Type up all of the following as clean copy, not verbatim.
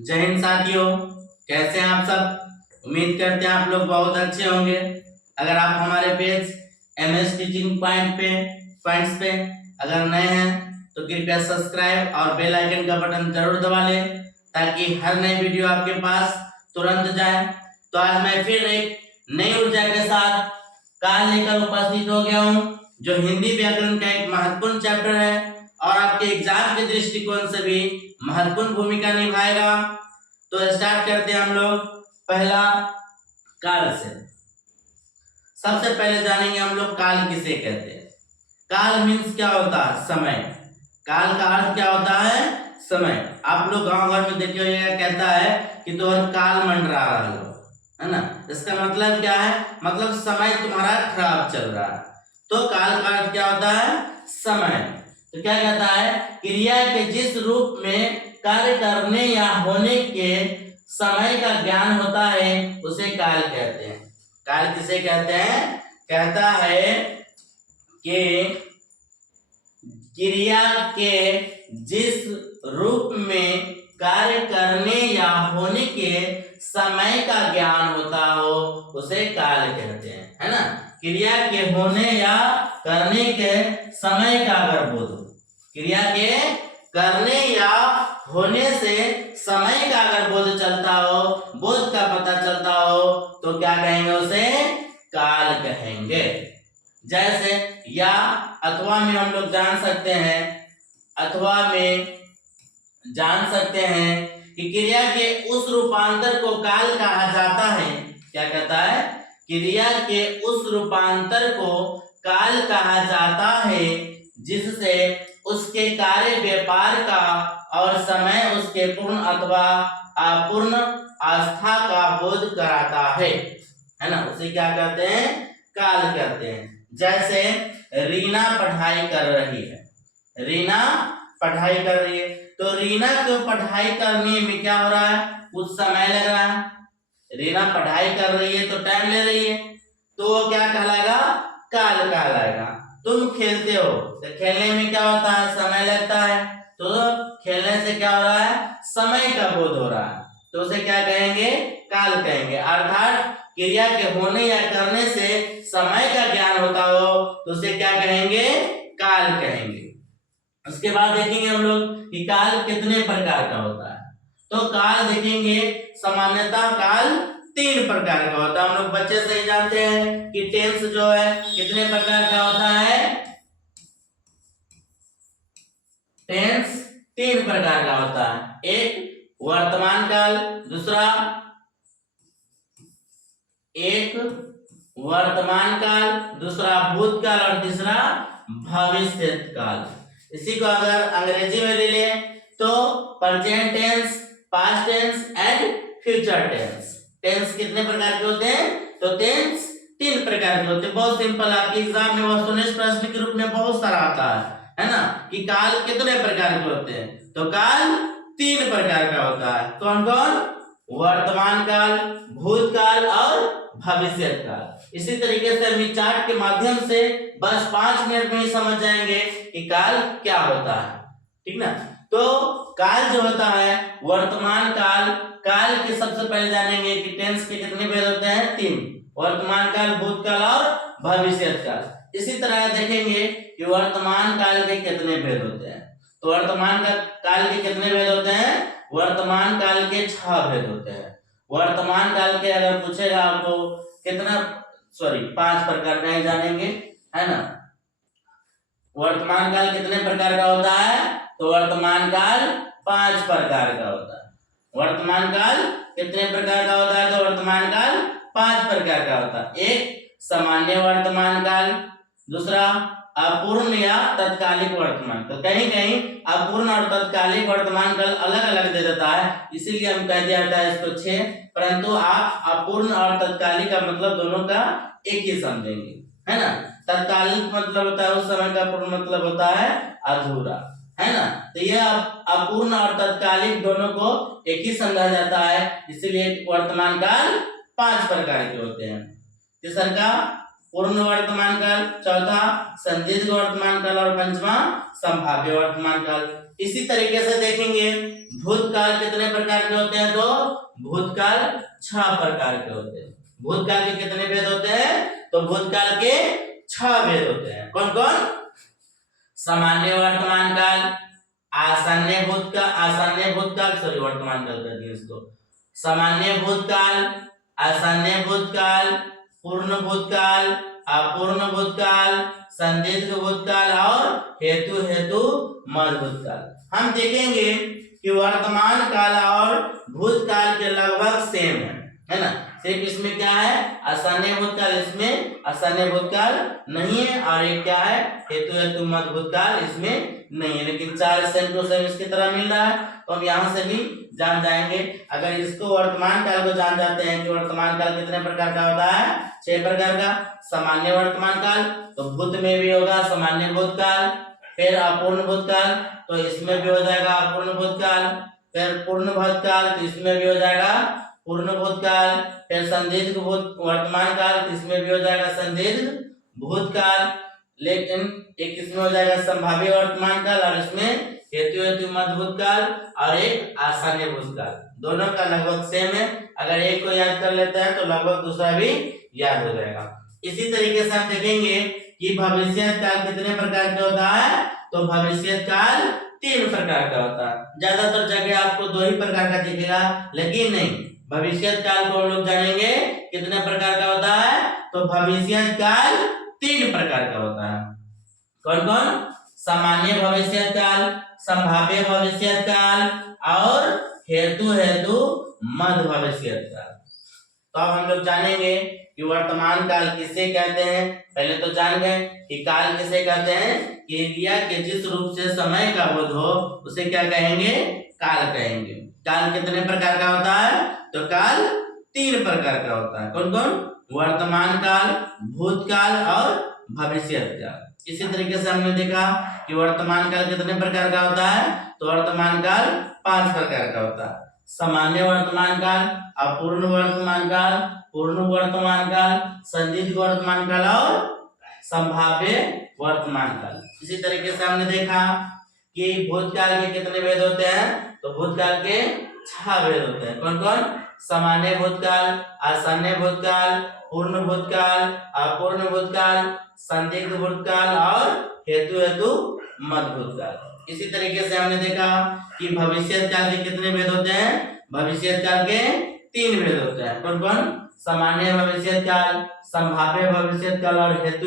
जय हिंद साथियों, कैसे हैं आप सब। उम्मीद करते हैं आप लोग बहुत अच्छे होंगे। अगर आप हमारे पेज MS टीचिंग पॉइंट्स पे अगर नए हैं तो कृपया सब्सक्राइब और बेल आइकन का बटन जरूर दबा लें ताकि हर नई वीडियो आपके पास तुरंत जाए। तो आज मैं फिर एक नई ऊर्जा के साथ काल लेकर उपस्थित हो गया हूँ, जो हिंदी व्याकरण का एक महत्वपूर्ण चैप्टर है और आपके एग्जाम के दृष्टिकोण से भी महत्वपूर्ण भूमिका निभाएगा। तो स्टार्ट करते हैं हम लोग पहला काल से। सबसे पहले जानेंगे हम लोग काल किसे कहते हैं। काल मीन्स क्या होता है? समय। काल का अर्थ क्या होता है? समय। आप लोग गांव घर में देखिए कहता है कि तोहर काल मंडरा रहा हो, है ना। इसका मतलब क्या है? मतलब समय तुम्हारा खराब चल रहा है। तो काल का अर्थ क्या होता है? समय। तो क्या कहता है? क्रिया के जिस रूप में कार्य करने या होने के समय का ज्ञान होता है उसे काल कहते हैं। काल किसे कहते हैं? कहता है कि क्रिया के जिस रूप में कार्य करने या होने के समय का ज्ञान होता हो उसे काल कहते हैं, है ना। क्रिया के होने या करने के समय का अगर बोध हो, क्रिया के करने या होने से समय का अगर बोध चलता हो, बोध का पता चलता हो तो क्या कहेंगे? उसे काल कहेंगे। जैसे या अथवा में हम लोग जान सकते हैं, अथवा में जान सकते हैं कि क्रिया के उस रूपांतर को काल कहा जाता है। क्या कहता है? क्रिया के उस रूपांतर को काल कहा जाता है जिससे उसके कार्य व्यापार का और समय उसके पूर्ण अथवा अपूर्ण आस्था का बोध कराता है ना। उसे क्या कहते हैं? काल कहते हैं। जैसे रीना पढ़ाई कर रही है। रीना पढ़ाई कर रही है तो रीना को पढ़ाई करने में क्या हो रहा है? कुछ समय लग रहा है। रीना पढ़ाई कर रही है तो टाइम ले रही है, तो वो क्या कहलाएगा? काल कहलाएगा। तुम खेलते हो तो खेलने में क्या होता है? समय लगता है। तो खेलने से क्या हो रहा है? समय का बोध हो रहा है, तो उसे क्या कहेंगे? काल कहेंगे। अर्थात क्रिया के होने या करने से समय का ज्ञान होता हो तो उसे क्या कहेंगे? काल कहेंगे। उसके बाद देखेंगे हम लोग कि काल कितने प्रकार का होता है। तो काल देखेंगे, सामान्यतः काल 3 प्रकार का होता है। हम लोग बच्चे से ही जानते हैं कि टेंस जो है कितने प्रकार का होता है? टेंस 3 प्रकार का होता है। एक वर्तमान काल, दूसरा दूसरा भूतकाल और तीसरा भविष्य काल। इसी को अगर अंग्रेजी में ले लें तो present tense, past tense and future tense. Tense कितने प्रकार के होते हैं? तो टेंस 3 प्रकार के होते हैं। बहुत सिंपल, आपके एग्जाम में वस्तुनिष्ठ प्रश्न के रूप में बहुत सारा आता है ना, कि काल कितने प्रकार के होते हैं। तो काल 3 प्रकार का होता है। कौन कौन? वर्तमान काल, भूतकाल और भविष्य काल। इसी तरीके से हम चार्ट के माध्यम से बस 5 मिनट में ही समझ जाएंगे कि काल क्या होता है, ठीक ना। तो काल जो होता है वर्तमान काल, काल के सबसे पहले जानेंगे कि टेंस के कितने भेद होते हैं? 3। वर्तमान काल, भूतकाल और भविष्य काल। इसी तरह देखेंगे कि वर्तमान काल के कितने भेद होते हैं। तो वर्तमान काल के कितने भेद होते हैं? वर्तमान काल के 6 भेद होते हैं। वर्तमान काल के अगर पूछेगा आपको कितना, 5 प्रकार का ही जानेंगे, है ना। वर्तमान काल कितने प्रकार का होता है? तो वर्तमान काल 5 प्रकार का होता है। वर्तमान काल कितने प्रकार का होता है? तो वर्तमान काल 5 प्रकार का होता है। एक सामान्य वर्तमान काल, दूसरा अपूर्ण या तत्कालिक वर्तमान काल। कहीं कहीं अपूर्ण और तत्कालिक वर्तमान काल अलग अलग दे देता है, इसीलिए हम कह दिया जाता है इसको 6। परंतु आप अपूर्ण और तत्कालिक का मतलब दोनों का एक ही समझेंगे, है ना। तत्कालिक मतलब होता है उस समय का, पूर्ण मतलब होता है अधूरा, है ना। तो यह अपूर्ण और तत्कालिक दोनों को एक ही समझा जाता है, इसीलिए वर्तमान काल 5 प्रकार के होते हैं। तीसरा का पूर्ण वर्तमान काल, चौथा संदिग्ध वर्तमान काल और 5वां संभाव्य वर्तमान काल। इसी तरीके से देखेंगे भूतकाल कितने प्रकार के होते हैं, तो भूतकाल 6 प्रकार के होते हैं। भूतकाल के कितने भेद होते हैं, तो भूतकाल के 6 भेद होते हैं। कौन कौन? सामान्य वर्तमान काल, आसन्न भूतकाल सॉरी वर्तमान काल कर दिया इसको, सामान्य भूतकाल, आसन्न भूतकाल, पूर्ण भूतकाल, अपूर्ण भूतकाल, संदिग्ध भूतकाल और हेतु मध्य भूतकाल। हम देखेंगे कि वर्तमान काल और भूतकाल के लगभग सेम है ना, सिर्फ इसमें क्या है, आसन्न भूतकाल, इसमें आसन्न भूतकाल नहीं है, और एक क्या है, हेतु मध्य भूतकाल इसमें नहीं है, लेकिन 4 सेम टू सेम इसकी तरह मिल रहा है। तो हम यहाँ से भी जान जाएंगे। अगर इसको वर्तमान काल को जान जाते हैं कि वर्तमान काल कितने प्रकार का होता है, 6 प्रकार का। सामान्य वर्तमान काल, तो भूत में भी होगा सामान्य भूतकाल, फिर अपूर्ण भूतकाल, तो इसमें भी हो जाएगा अपूर्ण भूतकाल, फिर पूर्ण भूतकाल, तो इसमें भी हो जाएगा पूर्ण भूतकाल, फिर संदिग्ध वर्तमान काल, तो इसमें भी हो जाएगा संदिग्ध भूतकाल, लेकिन एक इसमें हो जाएगा संभाव्य वर्तमान काल, और इसमें हेतु मध्य भूतकाल, और एक आसन्न भूतकाल। दोनों का लगभग सेम है। अगर एक को याद कर लेता है तो लगभग दूसरा भी याद हो जाएगा। इसी तरीके से हम देखेंगे कि भविष्य काल कितने प्रकार का होता है, तो भविष्य काल 3 प्रकार का होता है। ज्यादातर जगह आपको 2 ही प्रकार का दिखेगा, लेकिन नहीं, भविष्य काल को हम लोग जानेंगे कितने प्रकार का होता है, तो भविष्य काल 3 प्रकार का होता है। कौन कौन? सामान्य भविष्य काल, संभाव्य भविष्य काल और हेतु मध्य भविष्य काल। तो अब हम लोग जानेंगे कि वर्तमान काल किसे कहते हैं। पहले तो जान गए कि काल किसे कहते हैं, कि क्रिया के जिस रूप से समय का बोध हो उसे क्या कहेंगे, काल कहेंगे। काल कितने प्रकार का होता है, तो काल 3 प्रकार का होता है। कौन कौन? वर्तमान काल, भूतकाल और भविष्य काल। इसी तरीके से हमने देखा कि वर्तमान काल कितने प्रकार का होता है, तो वर्तमान काल 5 प्रकार का होता है। सामान्य वर्तमान काल, अपूर्ण वर्तमान काल, पूर्ण वर्तमान काल, संदिग्ध वर्तमान काल और संभाव्य वर्तमान काल। इसी तरीके से हमने देखा कि भूतकाल के कितने भेद होते हैं, तो भूतकाल के 6 भेद होते हैं। कौन कौन? सामान्य भूतकाल, आसन्न भूतकाल, पूर्ण भूतकाल, अपूर्ण भूतकाल, संदिग्ध भूतकाल और हेतु मध्य भूतकाल। इसी तरीके से हमने देखा कि भविष्य काल के कितने भेद होते हैं, भविष्य काल के 3 भेद होते हैं। कौन कौन? सामान्य भविष्य काल, संभाव्य भविष्य काल और हेतु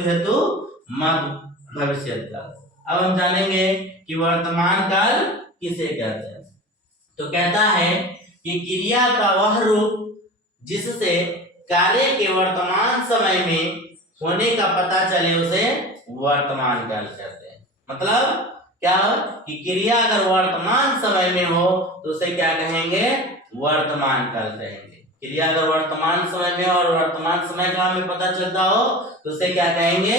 मध्य भविष्य काल। अब हम जानेंगे कि वर्तमान काल किसे कहते हैं। तो कहता है कि क्रिया का वह रूप जिससे कार्य के वर्तमान समय में होने का पता चले उसे वर्तमान काल कहते हैं। मतलब क्या हो कि क्रिया अगर वर्तमान समय में हो तो उसे क्या कहेंगे, वर्तमान काल कहेंगे। क्रिया अगर वर्तमान समय में हो और वर्तमान समय का हमें पता चलता हो तो उसे क्या कहेंगे,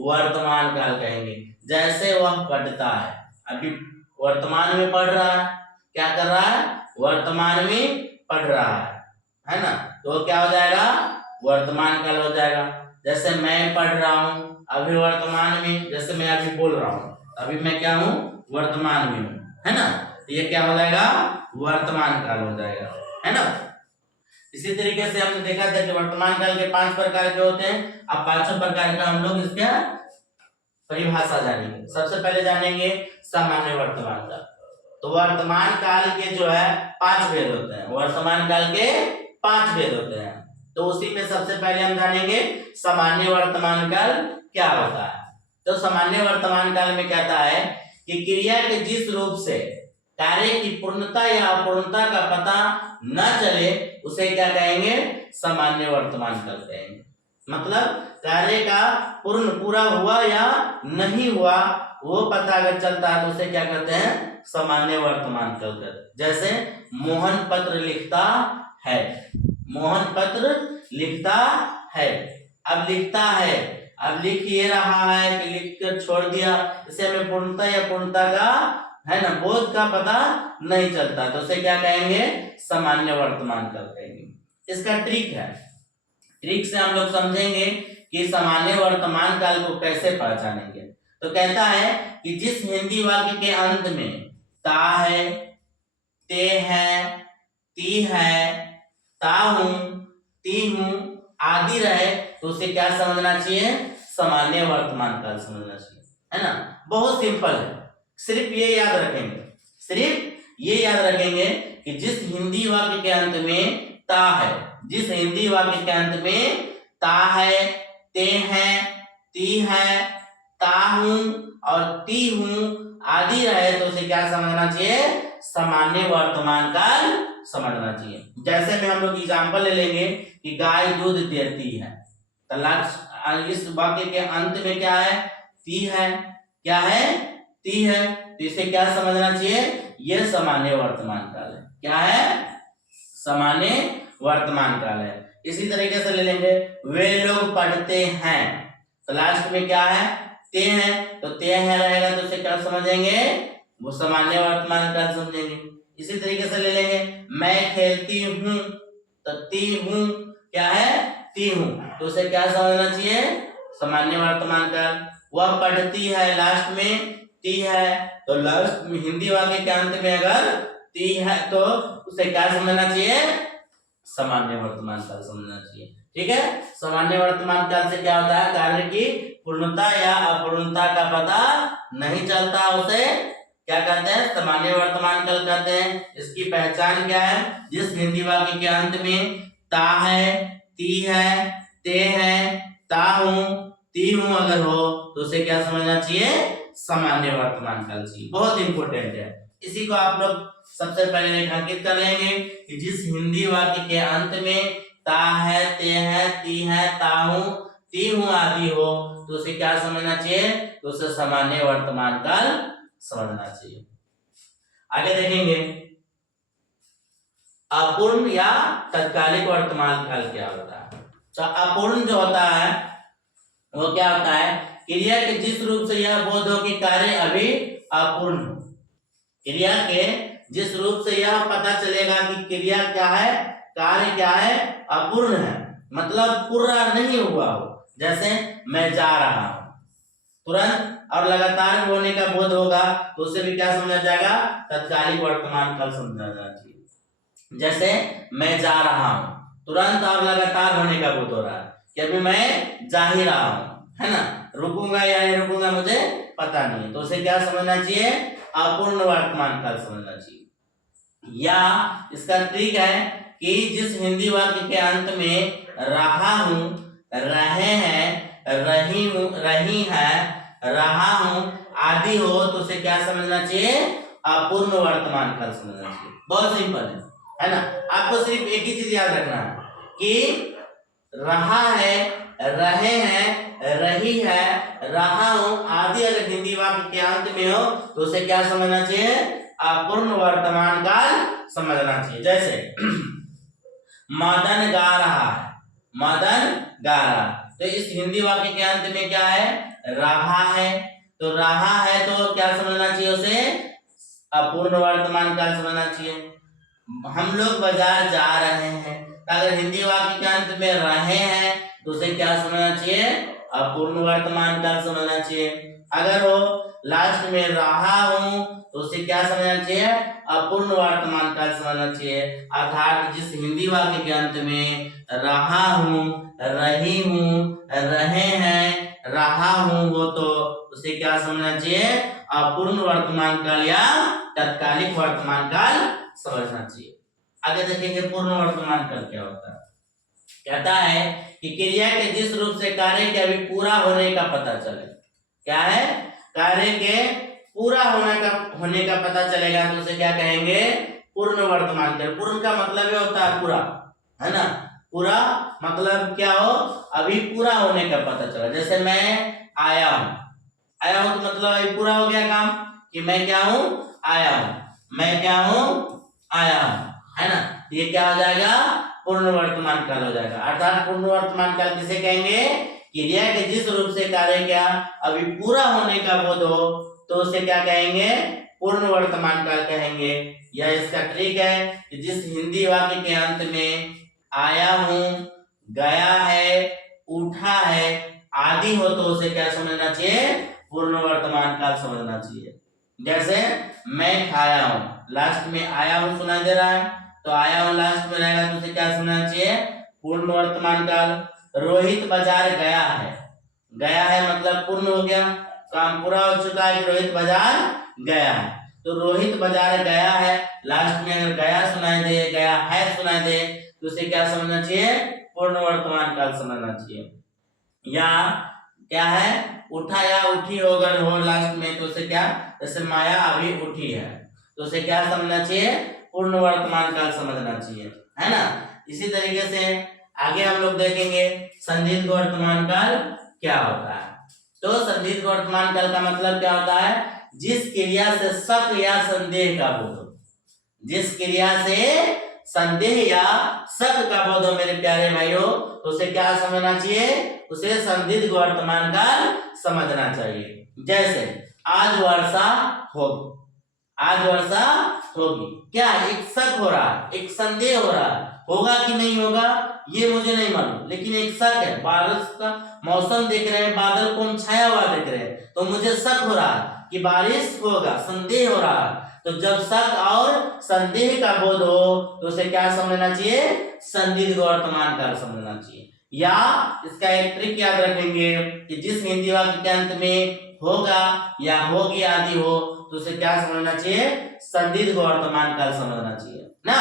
वर्तमान काल कहेंगे। जैसे वह पढ़ता है, अभी वर्तमान में पढ़ रहा है, क्या कर रहा है, वर्तमान में पढ़ रहा है ना, तो क्या हो जाएगा, वर्तमान काल हो जाएगा। जैसे मैं पढ़ रहा हूँ अभी वर्तमान में, जैसे मैं अभी बोल रहा हूँ अभी मैं क्या हूँ, वर्तमान में हूँ, है ना, तो ये क्या हो जाएगा, वर्तमान काल हो जाएगा, है ना। इसी तरीके से हमने देखा था कि वर्तमान काल के 5 प्रकार के होते हैं। अब 5 प्रकार का हम लोग इसका परिभाषा जानेंगे। सबसे पहले जानेंगे सामान्य वर्तमान काल। तो वर्तमान काल के जो है 5 भेद होते हैं, वर्तमान काल के 5 भेद होते हैं। तो उसी में सबसे पहले हम जानेंगे सामान्य वर्तमान काल क्या होता है। तो सामान्य वर्तमान काल में कहता है कि क्रिया के जिस रूप से कार्य की पूर्णता या अपूर्णता का पता न चले उसे क्या कहेंगे, सामान्य वर्तमान काल कहेंगे। मतलब कार्य का पूरा हुआ या नहीं हुआ वो पता अगर चलता है तो उसे क्या कहते हैं, सामान्य वर्तमान काल कहते हैं। जैसे मोहन पत्र लिखता है, मोहन पत्र लिखता है, अब लिखता है, अब लिख ये रहा है कि लिख कर छोड़ दिया, इसे हमें पूर्णता या पूर्णता का है ना बोध का पता नहीं चलता तो उसे क्या कहेंगे, सामान्य वर्तमान काल कहेंगे। इसका ट्रिक है, ट्रिक से हम लोग समझेंगे कि सामान्य वर्तमान काल को कैसे पहचानेंगे। तो कहता है कि जिस हिंदी वाक्य के अंत में ता है, ते है, ती है, ता हूं, ती हूं आदि रहे तो उसे क्या समझना चाहिए? सामान्य वर्तमान काल समझना चाहिए, है ना। बहुत सिंपल है, सिर्फ ये याद रखेंगे, सिर्फ ये याद रखेंगे कि जिस हिंदी वाक्य के अंत में ता है, जिस हिंदी वाक्य के अंत में ता है, ते हैं, ती है, ता हूं और ती हूं आदि रहे तो उसे क्या समझना चाहिए? सामान्य वर्तमान काल समझना चाहिए। जैसे में हम लोग एग्जांपल ले लेंगे कि गाय दूध देती है, तो लक्ष्य इस वाक्य के अंत में क्या है? ती है, क्या है? ती है, तो इसे क्या समझना चाहिए? यह सामान्य वर्तमान काल है। क्या है? सामान्य वर्तमान काल है। इसी तरीके से ले लेंगे वे लोग पढ़ते हैं, तो लास्ट में क्या है? ते हैं, तो ते हैं रहेगा तो उसे क्या समझेंगे? वो सामान्य वर्तमान काल समझेंगे। इसी तरीके से ले लेंगे मैं खेलती हूं, तो ती हूं क्या है? ती हूं, तो उसे क्या समझना चाहिए? सामान्य वर्तमान काल। वह पढ़ती है, लास्ट में ती है, तो लास्ट में हिंदी वाक्य के अंत में अगर ती है तो उसे क्या समझना चाहिए? सामान्य वर्तमान काल समझना चाहिए। ठीक है, सामान्य वर्तमान काल से क्या होता है? कार्य की पूर्णता या अपूर्णता का पता नहीं चलता, उसे क्या कहते हैं? सामान्य वर्तमान काल कहते हैं। इसकी पहचान क्या है? जिस हिंदी वाक्य के अंत में ता है, ती है, ते है, ता हूं, ती हूं अगर हो तो उसे क्या समझना चाहिए? सामान्य वर्तमान काल चाहिए। बहुत इंपॉर्टेंट है, इसी को आप लोग सबसे पहले रेखांकित कर लेंगे कि जिस हिंदी वाक्य के अंत में ता है, ते है, ती है, ता हूं, ती हूं आदि हो तो उसे क्या समझना चाहिए? तो उसे सामान्य वर्तमान काल समझना चाहिए। आगे देखेंगे अपूर्ण या तत्कालिक वर्तमान काल क्या होता है। तो अपूर्ण जो होता है वो क्या होता है? क्रिया के जिस रूप से यह बोध हो कि कार्य अभी अपूर्ण हो, क्रिया के जिस रूप से यह पता चलेगा कि क्रिया क्या है, कार्य क्या है, अपूर्ण है, मतलब पूरा नहीं हुआ हो। जैसे मैं जा रहा हूं, तुरंत और लगातार होने का बोध होगा तो उसे भी क्या समझा जाएगा? तत्कालिक वर्तमान काल समझा जाना चाहिए। जैसे मैं जा रहा हूं, तुरंत और लगातार होने का बोध हो रहा है कि अभी मैं जा ही रहा हूं, है ना। रुकूंगा या नहीं रुकूंगा मुझे पता नहीं, तो उसे क्या समझना चाहिए? अपूर्ण वर्तमान काल समझना चाहिए। या इसका ट्रिक है कि जिस हिंदी वाक्य के अंत में रहा हूं, रहे हैं, रही हूं, रही है, रहा हूं आदि हो तो उसे क्या समझना चाहिए? अपूर्ण वर्तमान काल समझना चाहिए। बहुत सिंपल है ना। आपको सिर्फ एक ही चीज याद रखना है कि रहा है, रहे हैं, रही है, रहा हूं आदि अगर हिंदी वाक्य के अंत में हो तो उसे क्या समझना चाहिए? अपूर्ण वर्तमान काल समझना चाहिए। जैसे मदन गा रहा है, मदन गा रहा, तो इस हिंदी वाक्य के अंत में क्या है? रहा है, तो रहा है तो क्या समझना चाहिए? उसे अपूर्ण वर्तमान काल समझना चाहिए। हम लोग बाजार जा रहे हैं, अगर हिंदी वाक्य के अंत में रहे हैं तो उसे क्या समझना चाहिए? अपूर्ण वर्तमान काल समझना चाहिए। अगर वो लास्ट में रहा हूं तो उसे क्या समझना चाहिए? अपूर्ण वर्तमान काल समझना चाहिए। अर्थात जिस हिंदी वाक्य के अंत में रहा हूं, रही हूं, रहे हैं, रहा हूं हो तो उसे क्या समझना चाहिए? अपूर्ण वर्तमान काल या तत्कालिक वर्तमान काल समझना चाहिए। आगे देखेंगे पूर्ण वर्तमान काल क्या होता है। कहता है कि क्रिया के जिस रूप से कार्य के अभी पूरा होने का पता चले, क्या है? कार्य के पूरा होने का पता चलेगा तो उसे क्या कहेंगे? पूर्ण वर्तमान काल। पूर्ण का मतलब ये होता है पूरा, है ना। पूरा मतलब क्या हो? अभी पूरा होने का पता चला। जैसे मैं आया हूं, आया हूं तो मतलब अभी पूरा हो गया काम कि मैं क्या हूं? आया हूं, मैं क्या हूं? आया हूं, है ना। ये क्या हो जाएगा? पूर्ण वर्तमान काल हो जाएगा। अर्थात पूर्ण वर्तमान काल किसे कहेंगे? क्रिया के जिस रूप से कार्य क्या अभी पूरा होने का बोध हो तो उसे क्या कहेंगे? पूर्ण वर्तमान काल कहेंगे। यह इसका ट्रिक है कि जिस हिंदी वाक्य के अंत में आया हूं, गया है, उठा है आदि हो तो उसे क्या समझना चाहिए? पूर्ण वर्तमान काल समझना चाहिए। जैसे मैं खाया हूँ, लास्ट में आया हूँ सुनाई दे रहा है, तो आया हूँ लास्ट में रहेगा, तो उसे क्या सुनना चाहिए, पूर्ण वर्तमान काल। रोहित बाजार गया है, गया है मतलब पूर्ण हो गया, काम पूरा हो चुका है कि रोहित बाजार गया है। तो रोहित बाजार गया है, लास्ट में अगर गया सुनाई दे, गया है सुनाई दे, तो उसे क्या समझना चाहिए, पूर्ण वर्तमान काल समझना चाहिए। या क्या है, उठा या उठी हो अगर हो लास्ट में, तो उसे क्या, जैसे माया अभी उठी है, तो उसे क्या समझना चाहिए, पूर्ण वर्तमान काल समझना चाहिए, है ना। इसी तरीके से आगे हम लोग देखेंगे संदिग्ध वर्तमान काल क्या होता है। तो संदिग्ध वर्तमान काल का मतलब क्या होता है, जिस क्रिया से शक या संदेह का बोध हो, जिस क्रिया से संदेह या शक का बोध हो मेरे प्यारे भाइयों, तो उसे क्या समझना चाहिए, उसे संदिग्ध वर्तमान काल समझना चाहिए। जैसे आज वर्षा होगी, आज वर्षा होगी, क्या एक शक हो रहा है, एक संदेह हो रहा है, होगा कि नहीं होगा ये मुझे नहीं मालूम, लेकिन एक शक है, बारिश का मौसम देख रहे हैं, बादल कौन छाया हुआ देख रहे हैं, तो मुझे शक हो रहा है कि बारिश होगा, संदेह हो रहा है। तो जब शक और संदेह का बोध हो, तो उसे क्या समझना चाहिए, संदिग्ध वर्तमान काल समझना चाहिए। या इसका एक ट्रिक याद रखेंगे कि जिस हिंदी वाक्य के अंत में होगा या होगी आदि हो, तो उसे क्या समझना चाहिए, संदिग्ध वर्तमान काल समझना चाहिए ना।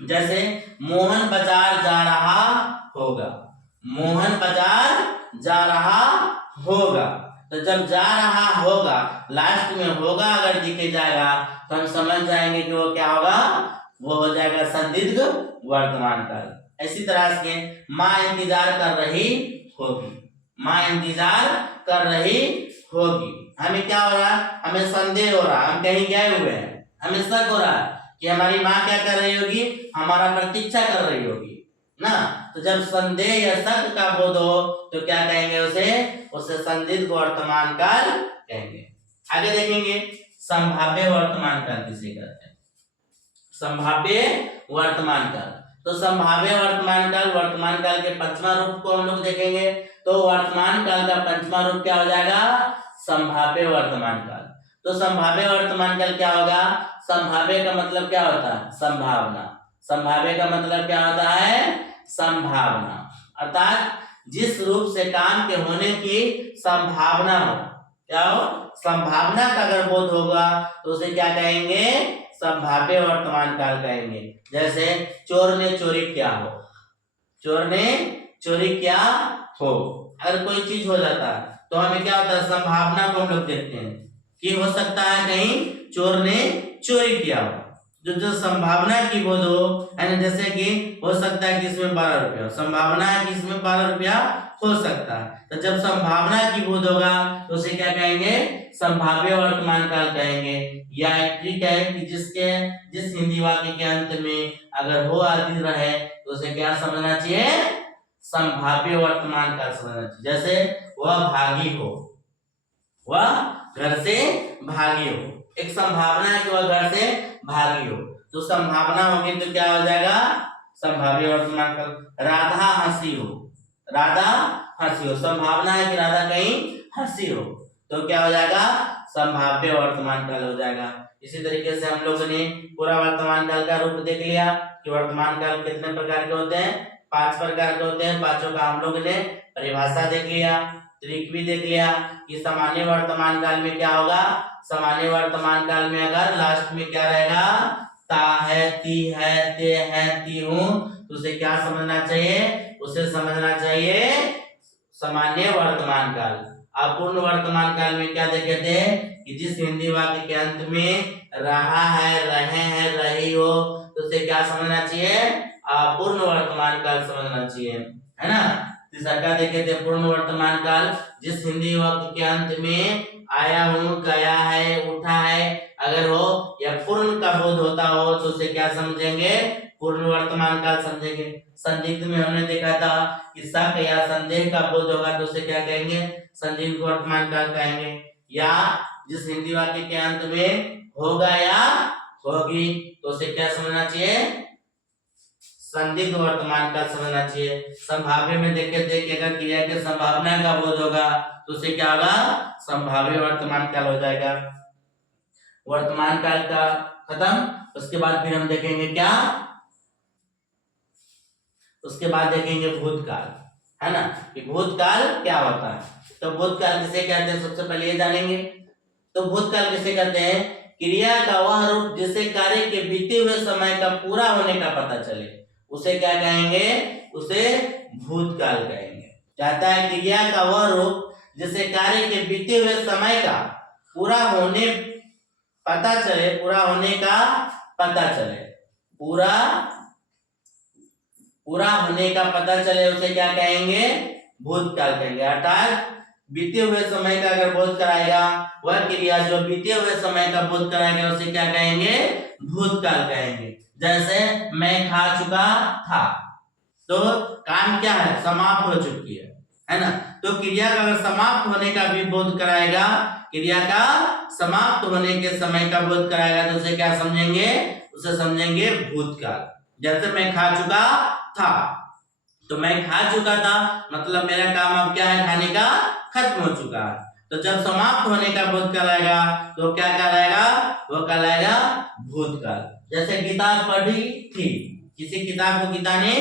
जैसे मोहन बाजार जा रहा होगा, मोहन बाजार जा रहा होगा, तो जब जा रहा होगा लास्ट में होगा अगर दिखे जाएगा, तो हम समझ जाएंगे कि वो क्या होगा, वो हो जाएगा संदिग्ध वर्तमान काल। इसी तरह से माँ इंतजार कर रही होगी, माँ इंतजार कर रही होगी, हमें क्या हो रहा है, हमें संदेह हो रहा है, हम कहीं गए हुए हैं, हमें शक हो रहा है कि हमारी माँ क्या कर रही होगी, हमारा प्रतीक्षा कर रही होगी ना। तो जब संदेह या शक का बोध हो, तो क्या कहेंगे उसे, उसे संदिग्ध वर्तमान काल कहेंगे। आगे देखेंगे संभाव्य वर्तमान काल किसे कहते हैं, संभाव्य वर्तमान काल। तो संभाव्य वर्तमान काल, वर्तमान काल के पंचवां रूप को हम लोग देखेंगे, तो वर्तमान काल का पंचवां रूप क्या हो जाएगा, संभाव्य वर्तमान काल। तो संभाव्य वर्तमान काल क्या होगा, संभाव्य का मतलब क्या होता है, संभावना, संभाव्य का मतलब क्या होता है, संभावना, अर्थात जिस रूप से काम के होने की संभावना हो, क्या हो, संभावना का अगर बोध होगा, तो उसे क्या कहेंगे, संभाव्य वर्तमान काल कहेंगे। जैसे चोर ने चोरी किया हो, चोर ने चोरी किया हो, अगर कोई चीज हो जाता है तो हमें क्या होता है, संभावना को हम लोग देखते हैं कि हो सकता है कहीं चोर ने चोरी किया हो, जो संभावना की बोध हो, है ना। जैसे कि हो सकता है कि इसमें 12 रुपया, संभावना है कि इसमें 12 रुपया हो सकता है, तो जब संभावना की बोध होगा तो उसे क्या कहेंगे, संभाव्य वर्तमान काल कहेंगे। या एक ट्रिक है कि जिस हिंदी वाक्य के अंत में अगर हो आदि रहे, तो उसे क्या समझना चाहिए, संभाव्य वर्तमान काल समझना चाहिए। जैसे वह भागी हो, वह घर से भागी हो, एक संभावना है कि वह घर से भागी हो, तो संभावना होगी तो क्या हो जाएगा, संभाव्य वर्तमान काल। राधा हंसी हो, राधा हंसी हो, संभावना है कि राधा कहीं हंसी हो, तो क्या हो जाएगा, संभाव्य वर्तमान काल हो जाएगा। इसी तरीके से हम लोगों ने पूरा वर्तमान काल का रूप देख लिया कि वर्तमान काल कितने प्रकार के होते हैं, 5 प्रकार के होते हैं, पांचों का हम लोगों ने परिभाषा देख लिया, ट्रिक भी देख लिया कि सामान्य वर्तमान काल में क्या होगा, सामान्य वर्तमान काल में अगर लास्ट में क्या रहेगा, ता है, ती है, ते है, ती हूं, तो उसे क्या समझना चाहिए, उसे समझना चाहिए सामान्य वर्तमान काल। अपूर्ण वर्तमान काल में क्या देखे थे कि जिस हिंदी वाक्य के अंत में रहा है, रहे हैं, रही हो, तो उसे क्या समझना चाहिए, अपूर्ण वर्तमान काल समझना चाहिए, है ना। तीसरा क्या देखे थे, पूर्ण वर्तमान काल, जिस हिंदी वाक्य के अंत में आया हूं, गया है, उठा है अगर हो या पूर्ण का बोध होता हो, तो उसे क्या समझेंगे, पूर्ण वर्तमान काल समझेंगे। संदिग्ध में हमने देखा था कि शक या संदेह का बोध होगा, तो उसे क्या कहेंगे, संदिग्ध वर्तमान काल कहेंगे। या जिस हिंदी वाक्य के अंत में होगा या होगी, तो उसे क्या समझना चाहिए, संदिग्ध वर्तमान काल समझना चाहिए। संभाव्य में देखे थे कि अगर क्रिया के संभावना का बोध होगा, तो उसे क्या होगा, संभाव्य वर्तमान काल हो जाएगा। वर्तमान काल का खत्म। उसके बाद फिर हम देखेंगे क्या, उसके बाद देखेंगे भूतकाल, है ना, कि भूतकाल क्या होता है। तो भूतकाल किसे कहते हैं, सबसे पहले ये जानेंगे। तो भूतकाल किसे कहते हैं, क्रिया का वह रूप जिसे कार्य के बीते हुए समय का पूरा होने का पता चले, उसे क्या कहेंगे, उसे भूतकाल कहेंगे। कहता है क्रिया का वह रूप जिसे कार्य के बीते हुए समय का पूरा होने पता चले, पूरा होने का पता चले, पूरा होने का पता चले, उसे क्या कहेंगे, भूतकाल कहेंगे। अर्थात बीते हुए समय का अगर बोध कराएगा, वह क्रिया जो बीते हुए समय का बोध कराएगा, उसे क्या कहेंगे, भूतकाल कहेंगे। जैसे मैं खा चुका था, तो काम क्या है, समाप्त हो चुकी है ना। तो क्रिया का अगर समाप्त होने का भी बोध कराएगा, क्रिया का समाप्त होने के समय का बोध कराएगा, तो उसे क्या समझेंगे, उसे समझेंगे भूतकाल। जैसे मैं खा चुका था, तो मैं खा चुका था मतलब मेरा काम अब क्या है, खाने का खत्म हो चुका है। तो जब समाप्त होने का बोध कहलाएगा, तो क्या कहलाएगा, वो कहलाएगा भूतकाल। जैसे गीता पढ़ी थी, किसी किताब को गीता ने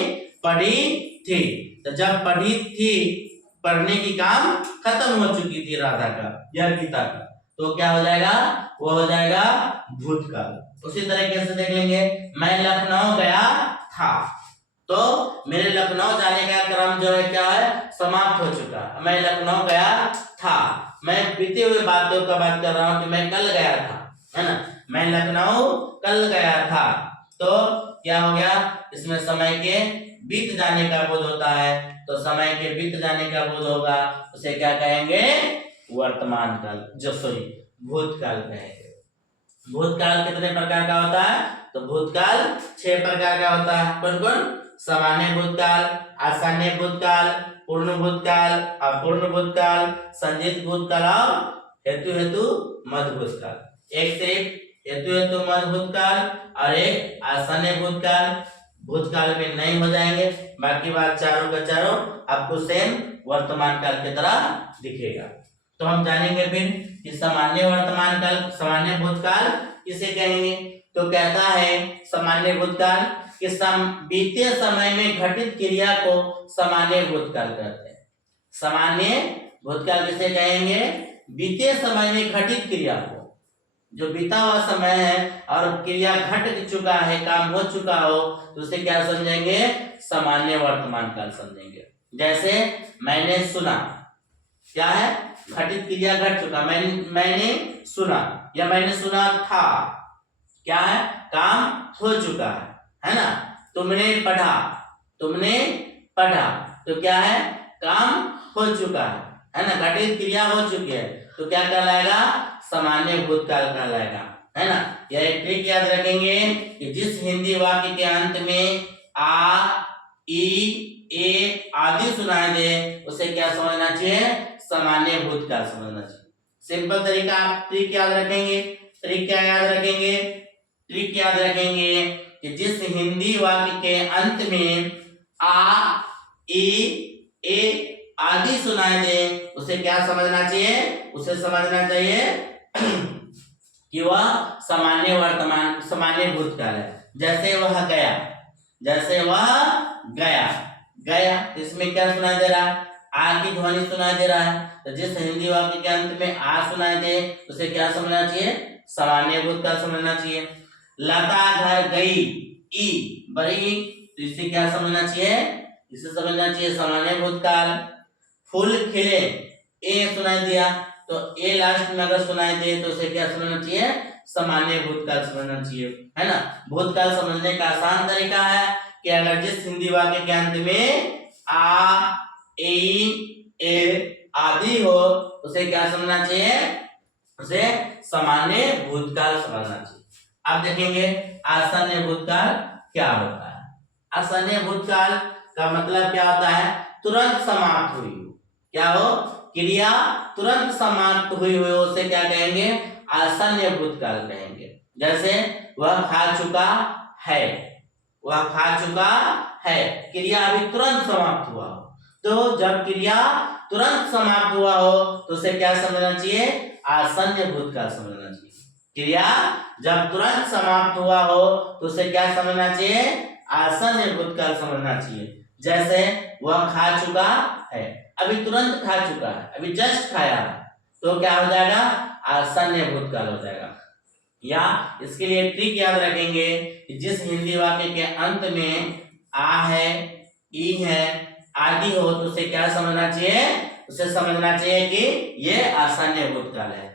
पढ़ी थी, तो जब पढ़ी थी, पढ़ने की काम खत्म हो चुकी थी राधा का या गीता का, तो क्या हो जाएगा, वो हो जाएगा भूतकाल। उसी तरीके से देख लेंगे, मैं लखनऊ गया था, तो मेरे लखनऊ जाने का क्रम जो है क्या है, समाप्त हो चुका। मैं लखनऊ गया था, मैं बीते हुए बातों का बात कर रहा हूँ कि मैं कल गया था, है ना, मैं लखनऊ कल गया था। तो क्या हो गया, इसमें समय के बीत जाने का बोध होता है, तो समय के बीत जाने का बोध होगा, उसे क्या कहेंगे, वर्तमान काल, जो सॉरी भूतकाल कहेंगे। भूतकाल कितने प्रकार का होता है, तो भूतकाल 6 प्रकार का होता है। कौन कौन, सामान्य भूतकाल, आसान्य भूतकाल, पूर्ण भूतकाल, अपूर्ण भूतकाल, संचित भूतकाल और हेतु मध्य भूतकाल। एक सिर्फ हेतु मध्य भूतकाल और एक आसान्य भूतकाल। भूतकाल में नहीं हो जाएंगे, बाकी बात चारों का चारों आपको सेम वर्तमान काल की तरह दिखेगा। तो हम जानेंगे फिर कि सामान्य वर्तमान काल, सामान्य भूतकाल किसे कहेंगे। तो कहता है सामान्य भूतकाल कि बीते समय में घटित क्रिया को सामान्य भूतकाल कहते हैं। सामान्य भूतकाल किसे कहेंगे, बीते समय में घटित क्रिया को, जो बीता हुआ समय है और क्रिया घट चुका है, काम हो चुका हो, तो उसे क्या समझेंगे, सामान्य वर्तमान काल समझेंगे। जैसे मैंने सुना, क्या है, घटित क्रिया घट चुका, मैंने सुना या मैंने सुना था, क्या है, काम हो चुका है ना। तुमने पढ़ा, तो क्या है, काम हो चुका है ना, घटित क्रिया हो चुकी है, तो क्या कहलाएगा, सामान्य भूतकाल कहलाएगा, है ना। यह एक ट्रिक याद रखेंगे कि जिस हिंदी वाक्य के अंत में आ, ई, ए आदि सुनाई दे, उसे क्या समझना चाहिए, सामान्य भूतकाल समझना चाहिए। सिंपल तरीका, आप ट्रिक याद रखेंगे। ट्रिक क्या याद रखेंगे, ट्रिक याद रखेंगे कि जिस हिंदी वाक्य के अंत में आ, ई, ए आदि सुनाई दे, उसे क्या समझना चाहिए, उसे समझना चाहिए कि वह सामान्य भूतकाल है। जैसे वह गया, इसमें क्या सुनाई दे रहा है, आ की ध्वनि सुनाई दे रहा है। तो जिस हिंदी वाक्य के अंत में आ सुनाई दे, उसे क्या समझना चाहिए, सामान्य भूतकाल समझना चाहिए। लता घर गई, ई बड़ी, तो इसे क्या समझना चाहिए, इसे समझना चाहिए सामान्य भूतकाल। फूल खिले, ए सुनाई दिया, तो ए लास्ट में अगर सुनाई दे, तो उसे क्या समझना चाहिए, सामान्य भूतकाल समझना चाहिए, है ना। भूतकाल समझने का आसान तरीका है कि अगर जिस हिंदी वाक्य के अंत में आ, ए आदि हो, उसे क्या समझना चाहिए, उसे सामान्य भूतकाल समझना चाहिए। अब देखेंगे आसान्य भूतकाल क्या होता है। आसान्य भूतकाल का मतलब क्या होता है, तुरंत समाप्त हुई हो, क्या हो, क्रिया तुरंत समाप्त हुई हो, उसे क्या कहेंगे, आसान्य भूतकाल कहेंगे। जैसे वह खा चुका है, क्रिया अभी तुरंत समाप्त हुआ हो। तो जब क्रिया तुरंत समाप्त हुआ हो, तो उसे क्या समझना चाहिए, आसन्न भूतकाल समझना चाहिए। क्रिया जब तुरंत समाप्त हुआ हो तो उसे क्या समझना चाहिए, आसन्न भूतकाल समझना चाहिए। जैसे वह खा चुका है, अभी तुरंत खा चुका है, अभी जस्ट खाया है, तो क्या हो जाएगा, आसन्न भूतकाल हो जाएगा। या इसके लिए ट्रिक याद रखेंगे कि जिस हिंदी वाक्य के अंत में आ है, ई है, आदि हो तो उसे क्या समझना चाहिए, उसे समझना चाहिए कि ये आसन्न भूतकाल है।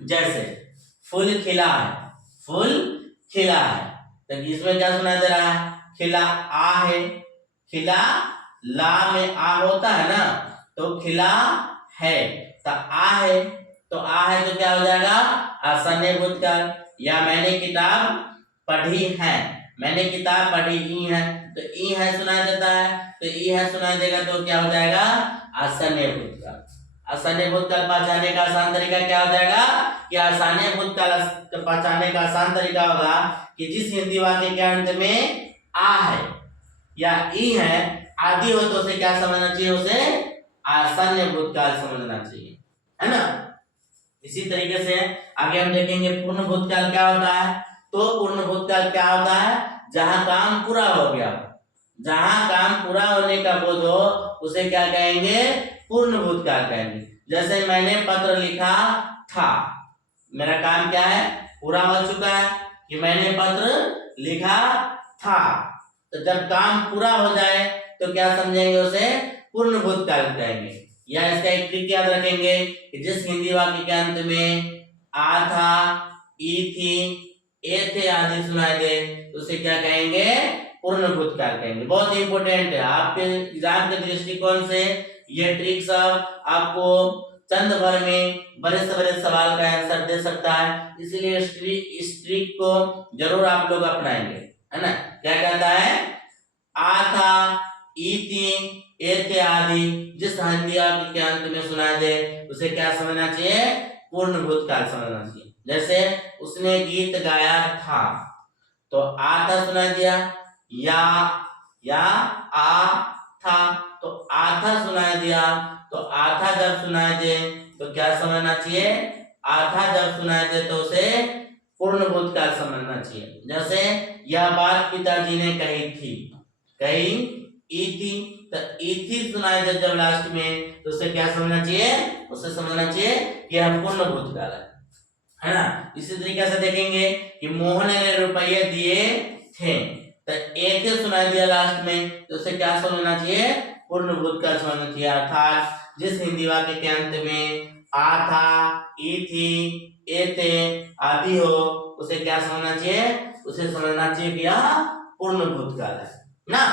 जैसे फूल खिला है, फूल खिला है, तो इसमें क्या सुनाई दे रहा है, खिला आ है, खिला ला में आ होता है ना, तो खिला है तो आ है, तो आ है तो क्या हो जाएगा, आसन्न भूतकाल। या मैंने किताब पढ़ी है, मैंने किताब पढ़ी ई है, तो ई है सुनाई देता है, तो ई है सुनाई देगा तो क्या हो जाएगा, आसन्न भूतकाल। आसन्न भूतकाल पहचानने का आसान तरीका क्या हो जाएगा, कि आसन्न भूतकाल पहचानने का आसान तरीका होगा कि जिस हिंदी वाक्य के अंत में आ है या ई है, आदि हो तो उसे क्या समझना चाहिए, उसे आसन्न भूतकाल समझना चाहिए, है ना। इसी तरीके से आगे हम देखेंगे पूर्ण भूतकाल क्या होता है। तो पूर्ण भूतकाल क्या होता है, जहां काम पूरा हो गया, जहां काम पूरा होने का बोध हो उसे क्या कहेंगे, पूर्ण भूतकाल कहेंगे। जैसे मैंने पत्र लिखा था, मेरा काम क्या है, पूरा हो चुका है कि मैंने पत्र लिखा था। तो जब काम पूरा हो जाए तो क्या समझेंगे, उसे पूर्ण भूतकाल कहेंगे। या इसका एक ट्रिक याद रखेंगे कि जिस हिंदी वाक्य के अंत में आ था, ई थी, ए थे आदि सुनाई दे तो उसे क्या कहेंगे, पूर्ण भूतकाल कहेंगे। बहुत इंपॉर्टेंट है आपके एग्जाम के दृष्टिकोण से, ये ट्रिक सब आपको चंद भर में बड़े से बड़े सवाल का आंसर दे सकता है, इसलिए इस ट्रिक को जरूर आप लोग अपनाएंगे, है ना। क्या कहता है, आ था, ई थी, ए थे आदि जिस हिंदी वाक्य के अंत में सुनाई दे उसे क्या समझना चाहिए, पूर्ण भूतकाल समझना चाहिए। जैसे उसने गीत गाया था, तो आ था सुनाई दिया, या आ था, तो आ था सुनाई दिया, तो आ था जब सुनाई दे तो क्या समझना चाहिए, आ था जब सुनाई दे तो उसे पूर्ण भूतकाल समझना चाहिए। जैसे यह बात पिताजी ने कही थी, कही ई थी, तो ई थी सुनाई दे जब लास्ट में तो उसे क्या समझना चाहिए, उसे समझना चाहिए कि यह पूर्ण भूतकाल है ना। इसी तरीके से देखेंगे कि मोहन ने रुपये दिए थे, तो ए थे सुनाई दिया लास्ट में तो उसे क्या समझना चाहिए, पूर्ण भूतकाल समझना चाहिए। अर्थात जिस हिंदी वाक्य के अंत में आ था, ई थी, ए थे आदि हो उसे क्या समझना चाहिए, उसे समझना चाहिए कि यह पूर्ण भूतकाल है ना।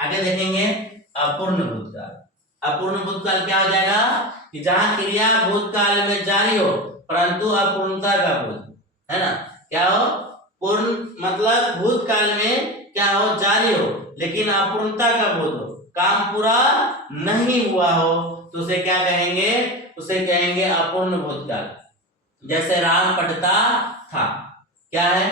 आगे देखेंगे अपूर्ण भूतकाल। अपूर्ण भूतकाल क्या हो जाएगा, कि जहां क्रिया भूतकाल में जारी हो परंतु अपूर्णता का बोध, है ना। क्या हो, पूर्ण मतलब भूतकाल में क्या हो, जारी हो लेकिन अपूर्णता का बोध हो, काम पूरा नहीं हुआ हो तो उसे क्या कहेंगे, उसे कहेंगे अपूर्ण भूतकाल। जैसे राम पढ़ता था, क्या है,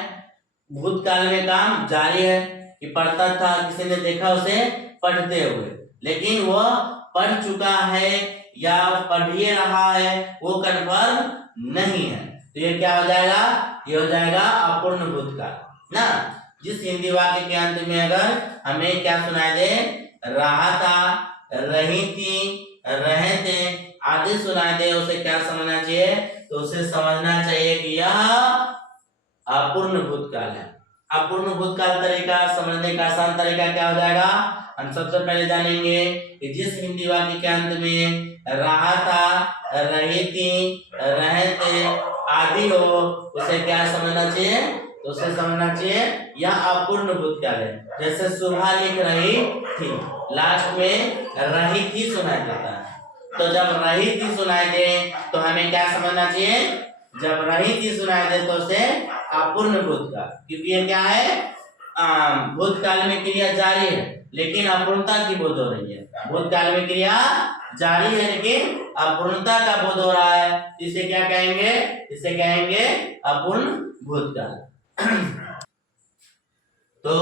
भूतकाल में काम जारी है कि पढ़ता था, किसी ने देखा उसे पढ़ते हुए, लेकिन वह पढ़ चुका है या पढ़ ही रहा है वो कंफर्म नहीं है, तो ये क्या हो जाएगा, ये हो जाएगा अपूर्ण भूतकाल ना। जिस हिंदी वाक्य के अंत में अगर हमें क्या सुनाई दे, रहा था, रही थी, रहे थे आदि सुनाई दे उसे क्या समझना चाहिए, तो उसे समझना चाहिए कि यह अपूर्ण भूतकाल है। अपूर्ण भूतकाल तरीका समझने का आसान तरीका क्या हो जाएगा, हम सबसे पहले जानेंगे कि जिस हिंदी वाक्य के अंत में रहा था, रही थी, रहे थे आदि हो उसे क्या समझना चाहिए, तो उसे समझना चाहिए यह अपूर्ण भूतकाल है। जैसे सुबह लिख रही थी, लास्ट में रही थी सुनाई देता है, तो जब रही थी सुनाई दे तो हमें क्या समझना चाहिए, जब रही थी सुनाई दे तो उसे अपूर्ण भूतकाल, क्योंकि ये क्या है, भूतकाल में क्रिया जारी है लेकिन अपूर्णता की बोध हो रही है। भूतकाल में क्रिया जारी है लेकिन अपूर्णता का बोध हो रहा है, इसे क्या कहेंगे, इसे कहेंगे अपूर्ण भूतकाल। तो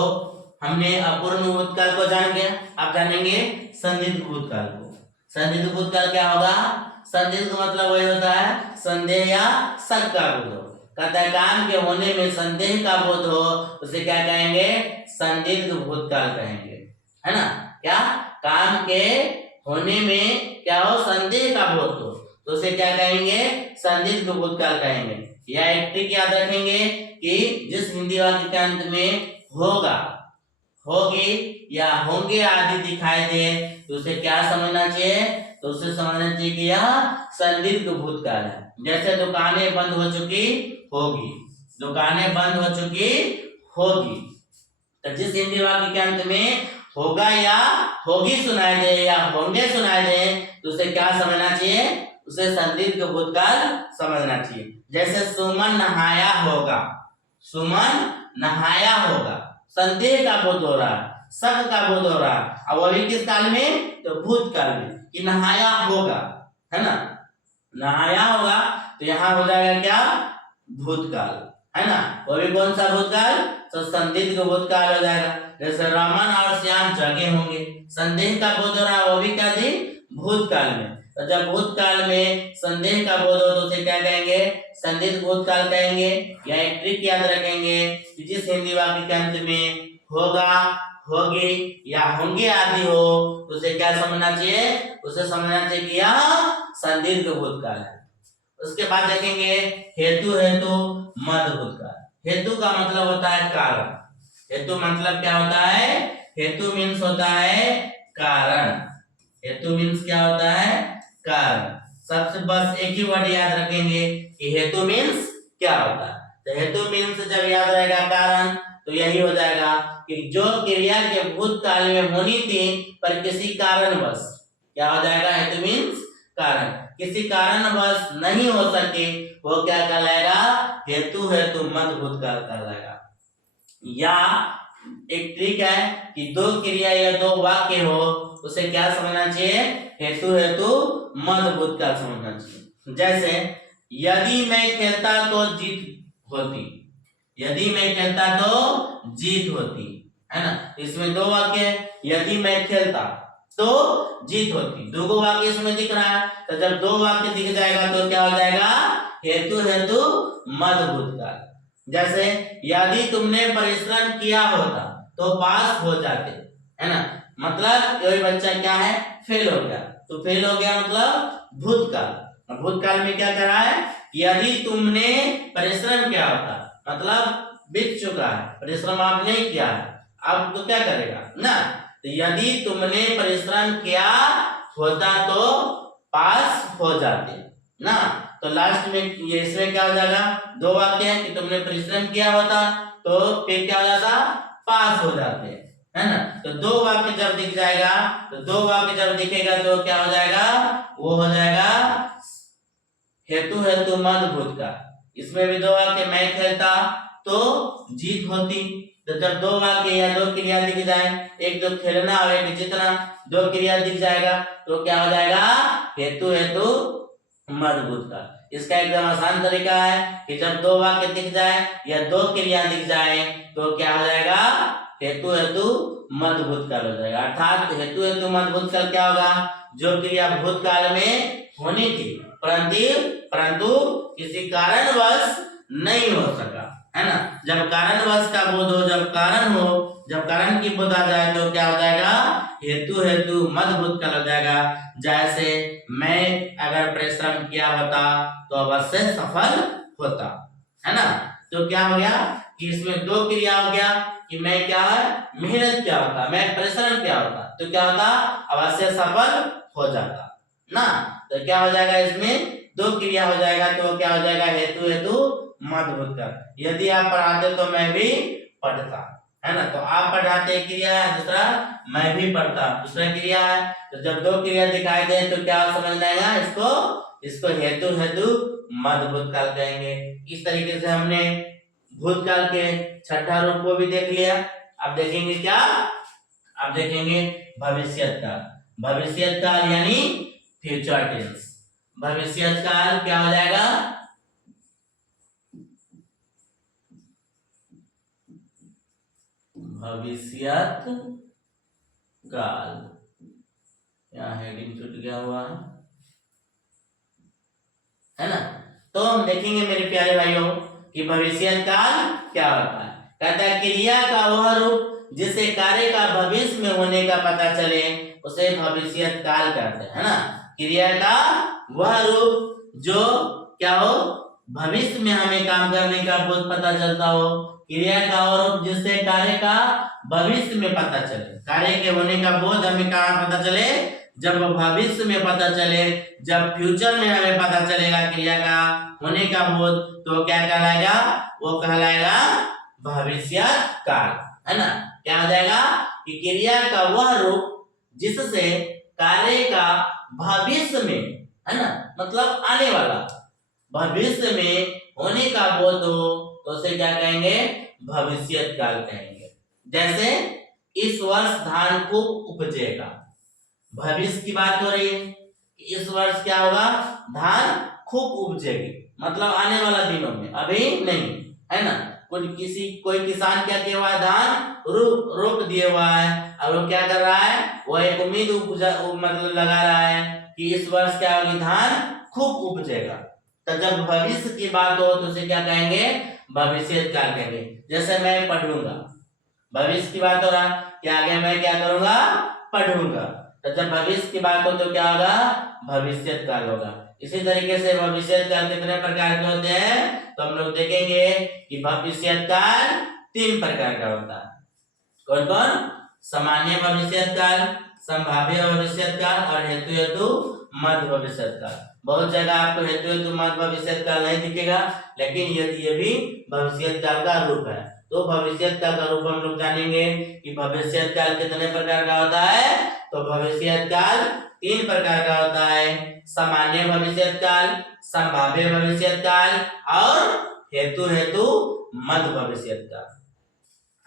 हमने अपूर्ण भूतकाल को जान गया, अब जानेंगे संदिग्ध भूतकाल को। संदिग्ध भूतकाल क्या होगा, संदिग्ध मतलब वही होता है संदेह या शक का बोध होगा, कहता है काम के होने में संदेह का बोध हो, उसे क्या कहेंगे? संदिग्ध भूतकाल कहेंगे, है ना। क्या? काम के होने में क्या हो? संदेह का बोध हो, तो उसे क्या कहेंगे? संदिग्ध भूतकाल कहेंगे। या एक ट्रिक याद रखेंगे कि जिस हिंदी वाक्य के अंत में होगा, होगी या होंगे आदि दिखाई दे तो उसे क्या समझना चाहिए? तो उसे समझना चाहिए कि यह संदिग्ध भूतकाल है। जैसे दुकानें बंद हो चुकी होगी, दुकानें बंद हो चुकी होगी, तो जिस हिंदी वाक्य के अंत में होगा या होगी सुनाई दे या होंगे सुनाई दे तो उसे क्या समझना चाहिए? उसे संदिग्ध भूतकाल समझना चाहिए। जैसे सुमन नहाया होगा, सुमन नहाया होगा, संदेह का बोध हो रहा है, शक का बोध हो रहा है, और वो भी किस काल में? तो भूतकाल में, कि नहाया होगा, है ना, नहाया होगा, तो यहाँ हो जाएगा क्या? भूतकाल, है ना। वो भी कौन सा भूतकाल? तो संदिग्ध भूतकाल हो जाएगा। जैसे रमन और श्याम जगे होंगे, संदेह का बोध हो रहा है, वो भी क्या थी? भूतकाल में। तो जब भूतकाल में संदेह का बोध हो तो उसे क्या कहेंगे? संदिग्ध भूतकाल कहेंगे। या एक ट्रिक याद रखेंगे कि जिस हिंदी वाक्य के अंत में होगा, होगी या होंगे आदि हो तो उसे क्या समझना चाहिए? उसे समझना चाहिए कि यह संदिग्ध भूतकाल है। उसके बाद देखेंगे हेतु, हेतु मध्य भूतकाल। हेतु का मतलब होता है कारण। हेतु मतलब क्या होता है? हेतु मीन्स होता है कारण। हेतु मीन्स क्या होता है? कारण। सबसे बस एक ही वर्ड याद रखेंगे कि हेतु मीन्स क्या होता है। तो हेतु मीन्स जब याद रहेगा कारण, तो यही हो जाएगा कि जो क्रिया के भूतकाल में होनी थी पर किसी कारणवश, क्या हो जाएगा? हेतु मीन्स कारण। किसी कारणवश नहीं हो सके वो क्या कहलाएगा? हेतु, हेतु मध्य भूतकाल कहलाएगा। या एक ट्रिक है कि दो क्रिया या दो वाक्य हो उसे क्या समझना चाहिए? हेतु, हेतु मध्य भूतकाल समझना चाहिए। जैसे यदि मैं खेलता तो जीत होती, यदि मैं खेलता तो जीत होती, है ना। इसमें दो वाक्य है, यदि मैं खेलता तो जीत होती, दो वाक्य इसमें दिख रहा है। तो जब दो वाक्य दिख जाएगा तो क्या हो जाएगा? हेतु, हेतु मध्य भूतकाल। जैसे यदि तुमने परिश्रम किया होता तो पास हो जाते, है ना। मतलब कोई बच्चा क्या है? फेल हो गया, तो फेल हो गया मतलब भूतकाल। भूतकाल में क्या कर रहा है? यदि तुमने परिश्रम किया होता मतलब बीत चुका है, परिश्रम आप नहीं किया है, अब तो क्या करेगा ना। तो यदि तुमने परिश्रम किया होता तो पास हो जाते ना। तो लास्ट में ये इसमें क्या हो जाएगा? दो वाक्य है कि तुमने परिश्रम किया होता तो फिर क्या हो जाता? पास हो जाते, है ना। तो दो वाक्य जब दिख जाएगा, तो दो वाक्य जब दिखेगा तो क्या हो जाएगा? वो हो जाएगा हेतु, हेतु मध्य भूतकाल। इसमें भी दो वाक्य, मैं खेलता तो जीत होती। तो जब दो वाक्य या दो क्रिया दिख जाए, एक तो खेलना और एक जीतना, दो क्रिया दिख जाएगा तो क्या हो जाएगा? हेतु, हेतु मध्य भूतकाल। इसका एकदम आसान तरीका है कि जब दो वाक्य दिख जाए या दो क्रिया दिख जाए तो क्या हो जाएगा? हेतु, हेतु मध्य भूतकाल हो जाएगा। अर्थात हेतु, हेतु मध्य भूतकाल क्या होगा? जो क्रिया भूतकाल में होनी थी परंतु किसी कारणवश नहीं हो सका, है ना। जब कारणवश का बोध हो, जब कारण हो, जब कारण की बोध आ जाए तो क्या हो जाएगा? हेतु, हेतु मध्य भूतकाल हो जाएगा। जैसे मैं अगर परिश्रम किया होता तो अवश्य सफल होता, है ना। तो क्या हो गया कि इसमें दो क्रिया हो गया कि मैं क्या है? मेहनत किया होता, मैं परिश्रम किया होता तो क्या होता? अवश्य सफल हो जाता ना। तो क्या हो जाएगा? इसमें दो क्रिया हो जाएगा तो क्या हो जाएगा? हेतु, हेतु मध्य भूतकाल। यदि आप पढ़ाते तो मैं भी पढ़ता, है ना। तो आप पढ़ाते क्रिया है, दूसरा मैं भी पढ़ता दूसरा क्रिया है। तो जब दो क्रिया दिखाई दे तो क्या समझना है? इसको हेतु, हेतु मध्य भूतकाल कहेंगे। इस तरीके से हमने भूतकाल के छठा रूप को भी देख लिया। अब देखेंगे क्या? अब देखेंगे भविष्यत काल। भविष्यत काल यानी फ्यूचर टेंस। भविष्यत काल क्या हो जाएगा? भविष्यत काल। यहाँ हेडिंग छूट गया हुआ है ना। तो हम देखेंगे मेरे प्यारे भाइयों कि भविष्यत काल क्या होता है। कहता है क्रिया का वह रूप जिससे कार्य का भविष्य में होने का पता चले उसे भविष्यत काल कहते हैं, है ना। क्रिया का वह रूप जो क्या हो, भविष्य में हमें काम करने का बोध पता चलता हो। क्रिया का वह रूप जिससे कार्य का भविष्य में पता चले, कार्य के होने का बोध हमें कहाँ पता चले, जब भविष्य में पता चले, जब फ्यूचर में हमें पता चलेगा क्रिया का होने का बोध, तो क्या कहलाएगा, वो कहलाएगा भविष्यत काल, है ना। क्या हो जाएगा कि क्रिया का वह रूप जिससे कार्य का भविष्य में, है ना, मतलब आने वाला भविष्य में होने का बोध हो तो उसे क्या कहेंगे, भविष्यत काल कहेंगे। जैसे इस वर्ष धान खूब उपजेगा, भविष्य की बात हो रही है कि इस वर्ष क्या होगा, धान खूब उपजेगी, मतलब आने वाला दिनों में, अभी नहीं, है ना। कोई किसान क्या किया हुआ है, धान रोप दिए हुआ है, और वो क्या कर रहा है, वो एक उम्मीद मतलब लगा रहा है कि इस वर्ष क्या होगी, धान खूब उपजेगा। तो जब भविष्य की बात हो तो उसे क्या कहेंगे, भविष्यत काल कहेंगे। जैसे मैं पढ़ूंगा, भविष्य की बात हो रहा कि आगे मैं क्या करूंगा, पढ़ूंगा, तो जब भविष्य की बात हो तो क्या होगा, भविष्यत काल होगा। इसी तरीके से भविष्यत काल कितने प्रकार के होते हैं, तो हम लोग देखेंगे कि भविष्यत काल 3 प्रकार का होता है। कौन कौन, सामान्य भविष्यत काल, संभाव्य भविष्यत काल और हेतु मध्य भविष्यत काल। बहुत जगह आपको हेतु मध्य भविष्यत काल नहीं दिखेगा, लेकिन ये भी भविष्यत काल का रूप है। तो भविष्यत काल का रूप हम लोग जानेंगे कि भविष्यत काल कितने प्रकार का होता है। तो भविष्यत काल 3 प्रकार का होता है, सामान्य भविष्यत काल, संभाव्य भविष्यत काल और हेतु मध्य भविष्यत काल।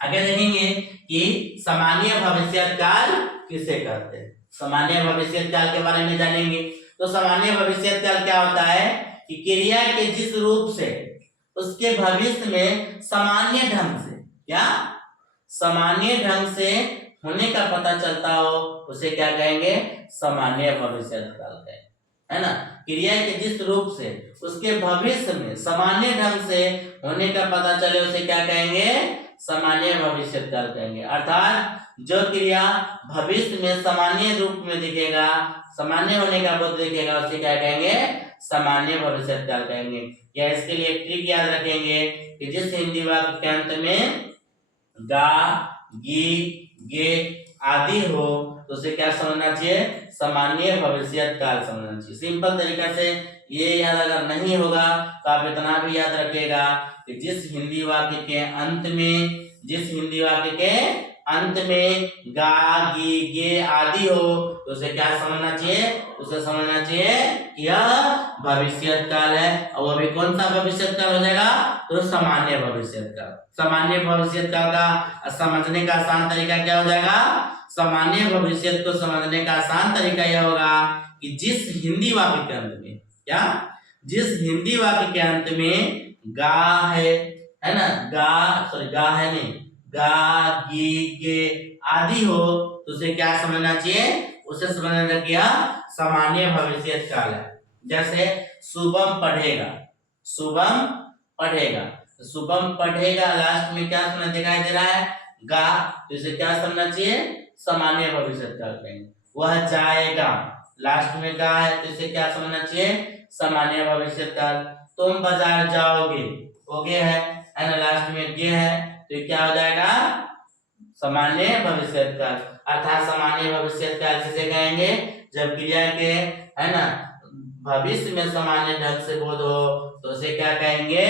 आगे देखेंगे कि सामान्य भविष्यत काल किसे कहते हैं। सामान्य भविष्यत काल के बारे में जानेंगे। तो सामान्य भविष्यत काल क्या होता है कि क्रिया के जिस रूप से उसके भविष्य में सामान्य ढंग से, क्या सामान्य ढंग से होने का पता चलता हो उसे क्या कहेंगे, सामान्य भविष्यत काल कहेंगे, है ना। क्रिया के जिस रूप से उसके भविष्य में सामान्य ढंग से होने का पता चले उसे क्या कहेंगे, सामान्य भविष्यत काल कहेंगे। अर्थात जो क्रिया भविष्य में सामान्य रूप में दिखेगा, सामान्य होने का बोध दिखेगा, उसे क्या कहेंगे, सामान्य भविष्यत काल कहेंगे। या इसके लिए एक ट्रिक याद रखेंगे कि जिस हिंदी वाक्य के अंत में गा, गी, गे आदि हो तो उसे क्या समझना चाहिए, सामान्य भविष्यत काल समझना चाहिए। सिंपल तरीका से ये याद अगर नहीं होगा तो आप इतना भी याद रखिएगा कि जिस हिंदी वाक्य के अंत में गा, गी, गे आदि हो तो उसे क्या समझना चाहिए, उसे समझना चाहिए कि यह भविष्यत काल है। और वो भी कौन सा भविष्यत काल हो जाएगा, तो सामान्य भविष्यत काल। सामान्य भविष्यत काल का समझने का आसान तरीका क्या हो जाएगा, सामान्य भविष्यत को समझने का आसान तरीका यह होगा कि जिस हिंदी वाक्य के अंत में, क्या जिस हिंदी वाक्य के अंत में गा है ना, गा है नहीं, गा, गी, गे आदि हो तो उसे क्या समझना चाहिए, उसे समझना किया सामान्य भविष्यत काल है। जैसे शुभम पढ़ेगा, शुभम पढ़ेगा, तो शुभम पढ़ेगा लास्ट में क्या सुना दिखाई दे रहा है, गा, तो इसे क्या समझना चाहिए, सामान्य भविष्यत काल कहेंगे। वह जाएगा, लास्ट में गा है तो इसे क्या समझना चाहिए, सामान्य भविष्यत काल। तुम बाजार जाओगे, ओगे है ना, लास्ट में गे है तो ये क्या हो जाएगा, सामान्य भविष्यत काल। अर्थात सामान्य भविष्यत काल किसे कहेंगे, जब क्रिया के, है ना, भविष्य में सामान्य ढंग से बोध हो तो उसे क्या कहेंगे,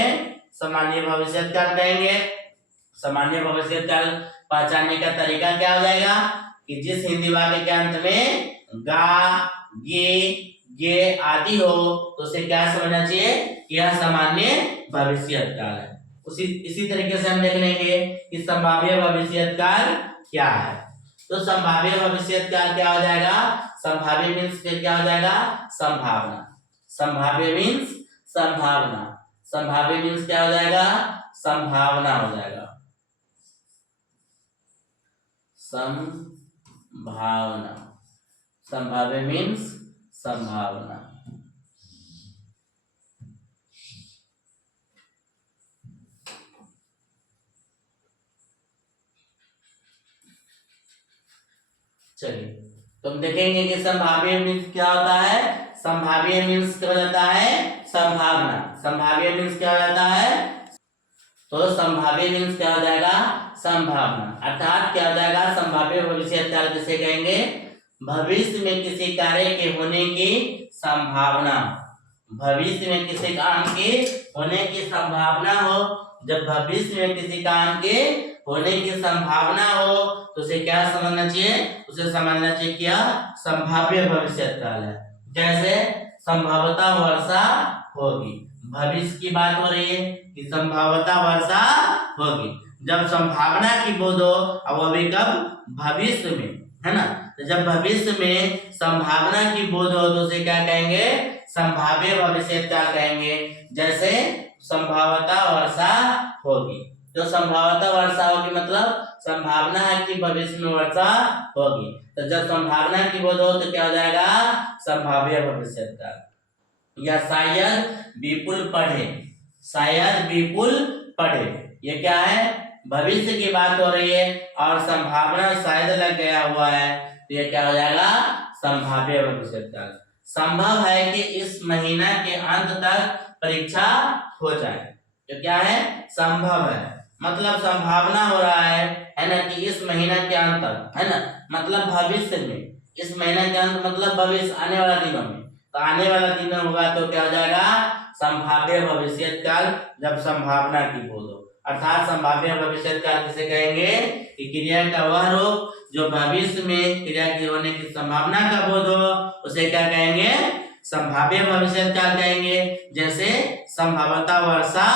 सामान्य भविष्यत काल कहेंगे। सामान्य भविष्यत काल पहचानने का तरीका क्या हो जाएगा कि जिस हिंदी वाक्य के अंत में गा, गे, गे आदि हो तो उसे क्या समझना चाहिए, यह सामान्य भविष्यत काल है। इसी तरीके से हम देख लेंगे कि संभाव्य भविष्यत काल क्या है। तो संभाव्य भविष्यत काल क्या हो जाएगा, संभाव्य मीन्स क्या हो जाएगा, संभावना। संभाव्य मीन्स संभावना, संभाव्य मीन्स क्या हो जाएगा, संभावना हो जाएगा, संभावना। संभाव्य मीन्स संभावना। चलिए तुम देखेंगे कि संभाव्य मीन्स क्या होता है। संभाव्य मीन्स क्या हो जाता है, संभावना। संभाव्य मीन्स क्या हो जाता है, तो संभाव्य मीन्स क्या हो जाएगा, संभावना। अर्थात क्या हो जाएगा, संभाव्य भविष्यकाल किसे कहेंगे, भविष्य में किसी कार्य के होने की संभावना। भविष्य में किसी काम के होने की संभावना हो, जब भविष्य में किसी काम के होने की संभावना हो तो उसे क्या समझना चाहिए, उसे समझना चाहिए क्या, संभाव्य भविष्यकाल है। जैसे संभवतः वर्षा होगी, भविष्य की बात हो रही है कि संभवतः वर्षा होगी। जब संभावना की बोध हो, अब वो भी कब, भविष्य में, है ना। तो जब भविष्य में संभावना की बोध हो तो उसे क्या कहेंगे, संभाव्य भविष्यकाल कहेंगे। जैसे संभवतः वर्षा होगी, तो संभवतः वर्षा होगी मतलब संभावना है कि भविष्य में वर्षा होगी। तो जब संभावना की बोध हो तो क्या हो जाएगा, संभाव्य भविष्यकाल। या शायद विपुल पढ़े, शायद विपुल पढ़े, ये क्या है, भविष्य की बात हो रही है और संभावना शायद लग गया हुआ है, तो ये क्या हो जाएगा, संभाव्य भविष्यकाल। संभव है कि इस महीना के अंत तक परीक्षा हो जाए, तो क्या है, संभव है मतलब संभावना हो रहा है ना, कि इस महीना के अंत तक, है ना, मतलब भविष्य में, इस महीना के अंत मतलब भविष्य, आने वाला दिनों में। तो आने वाला दिन होगा तो क्या हो जाएगा, संभाव्य भविष्यकाल, जब संभावना की बोध हो। अर्थात संभाव्य भविष्यकाल किसे कहेंगे, कि क्रिया का वह रूप जो भविष्य में क्रिया के होने की संभावना का बोध हो, उसे क्या कहेंगे, संभाव्य भविष्यकाल कहेंगे। जैसे संभवतः वर्षा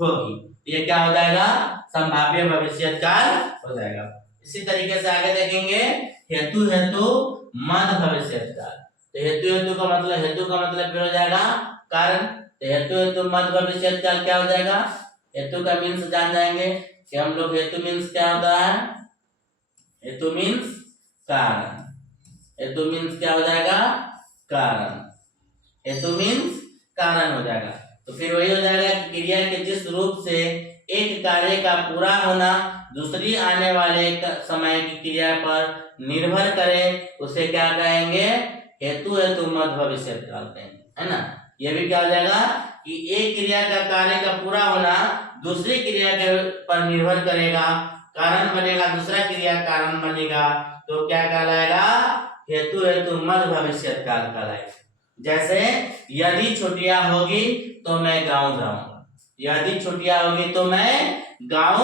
होगी, ये क्या हो जाएगा, संभाव्य भविष्यकाल हो जाएगा। इसी तरीके से आगे देखेंगे, हेतु हेतु मद भविष्यकाल। तो हेतु हेतु का मतलब, हेतु का मतलब क्या हो जाएगा, कारण। तो हेतु हेतु मद भविष्यकाल क्या हो जाएगा, हेतु का मीन्स जान जाएंगे कि हम लोग, हेतु मीन्स क्या होता है, हेतु मीन्स कारण। हेतु मीन्स क्या हो जाएगा, कारण। हेतु मीन्स कारण हो जाएगा। तो फिर वही हो जाएगा कि क्रिया के जिस रूप से एक कार्य का पूरा होना दूसरी आने वाले समय की क्रिया पर निर्भर करे, उसे क्या कहेंगे, हेतु हेतु मद भविष्यकाल कहेंगे, है ना। ये भी क्या हो जाएगा कि एक क्रिया का कार्य का पूरा होना दूसरी क्रिया के पर निर्भर करेगा, कारण बनेगा, दूसरा क्रिया कारण बनेगा, तो क्या कहलाएगा, हेतु हेतु मद भविष्यकाल कहलाएगा। जैसे यदि छुट्टियां होगी तो मैं गांव जाऊंगा, यदि छुट्टियां होगी तो मैं गांव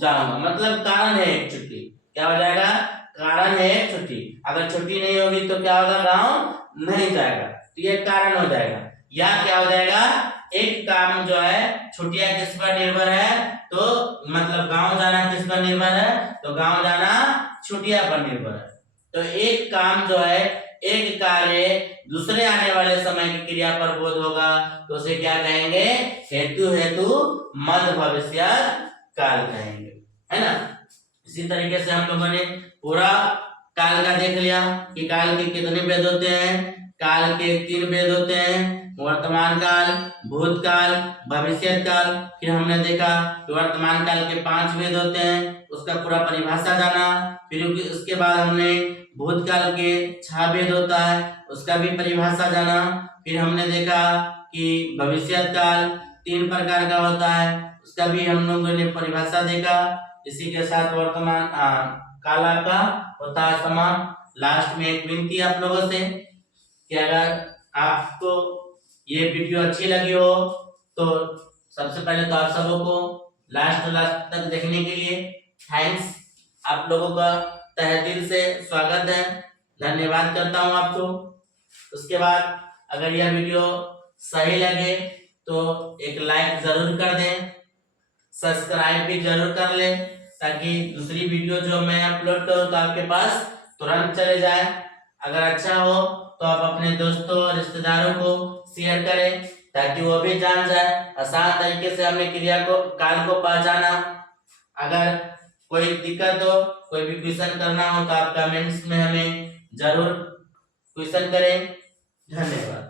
जाऊंगा, मतलब कारण है एक छुट्टी, क्या हो जाएगा, कारण है एक छुट्टी। अगर छुट्टी नहीं होगी तो क्या होगा, गांव नहीं जाएगा, तो ये कारण हो जाएगा। या क्या हो जाएगा, एक काम जो है, छुट्टियां किस पर निर्भर है, तो मतलब गांव जाना किस पर निर्भर है, तो गांव जाना छुट्टियां पर निर्भर है। तो एक काम जो है, एक कार्य दूसरे आने वाले समय की क्रिया पर बोध होगा, तो उसे क्या कहेंगे, हेतु हेतु मद भविष्यकाल कहेंगे, है ना। इसी तरीके से हम लोगों ने पूरा काल का देख लिया कि काल के कितने भेद होते हैं। काल के 3 भेद होते हैं, वर्तमान काल, भूतकाल, भविष्यकाल। फिर हमने देखा कि वर्तमान काल के 5 भेद होते हैं, उसका पूरा परिभाषा जाना। फिर उसके बाद हमने भूतकाल के 6 भेद होता है, उसका भी परिभाषा जाना। फिर हमने देखा कि भविष्यकाल 3 प्रकार का होता है, उसका भी हम लोगों ने परिभाषा देखा। इसी के साथ वर्तमान काल का होता है समाप्त। लास्ट में एक विनती आप लोगों से कि अगर आपको ये वीडियो अच्छी लगी हो तो सबसे पहले तो आप सबों को लास्ट तक देखने के लिए थैंक्स। आप लोगों का तहे दिल से स्वागत है, धन्यवाद करता हूं आपको। उसके बाद अगर यह वीडियो सही लगे तो एक लाइक जरूर कर दें, सब्सक्राइब भी जरूर कर लें, ताकि दूसरी वीडियो जो मैं अपलोड करूं तो आपके पास तुरंत चले जाए। अगर अच्छा हो तो आप अपने दोस्तों और रिश्तेदारों को शेयर करें, ताकि वो भी जान जाए आसान तरीके से हमने क्रिया को, काल को पहचाना। अगर कोई दिक्कत हो, कोई भी क्वेश्चन करना हो तो आप कमेंट्स में हमें जरूर क्वेश्चन करें। धन्यवाद।